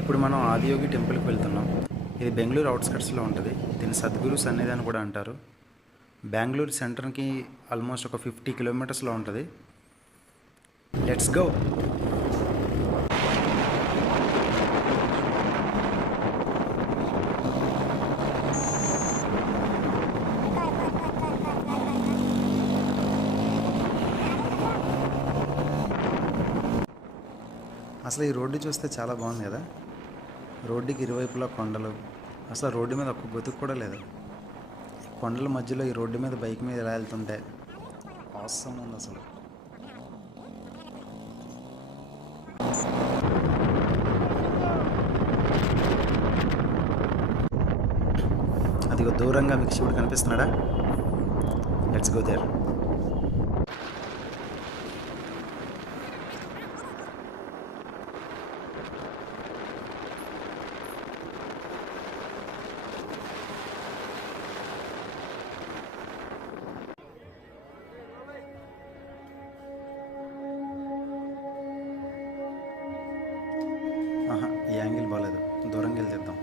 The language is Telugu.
ఇప్పుడు మనం ఆదియోగి టెంపుల్కి వెళ్తున్నాం. ఇది బెంగళూరు అవుట్స్కట్స్లో ఉంటుంది. దీన్ని సద్గురు సన్నిధి అని కూడా అంటారు. బెంగళూరు సెంటర్కి ఆల్మోస్ట్ ఒక 50 కిలోమీటర్స్లో ఉంటుంది. Let's go. అసలు ఈ రోడ్డు చూస్తే చాలా బాగుంది కదా. రోడ్డుకి ఇరువైపులా కొండలు. అసలు రోడ్డు మీద ఒక్క గొతుకు కూడా లేదు. కొండల మధ్యలో ఈ రోడ్డు మీద బైక్ మీద ఎలా వెళ్తుంటే ఆసమ్ ఉంది అసలు. అదిగో దూరంగా మీకు శివుడు కనిపిస్తున్నాడా? Let's go there. ఆహా, ఈ యాంగిల్ బాగాలేదు, దూరంగా వెళ్ళి తెద్దాం.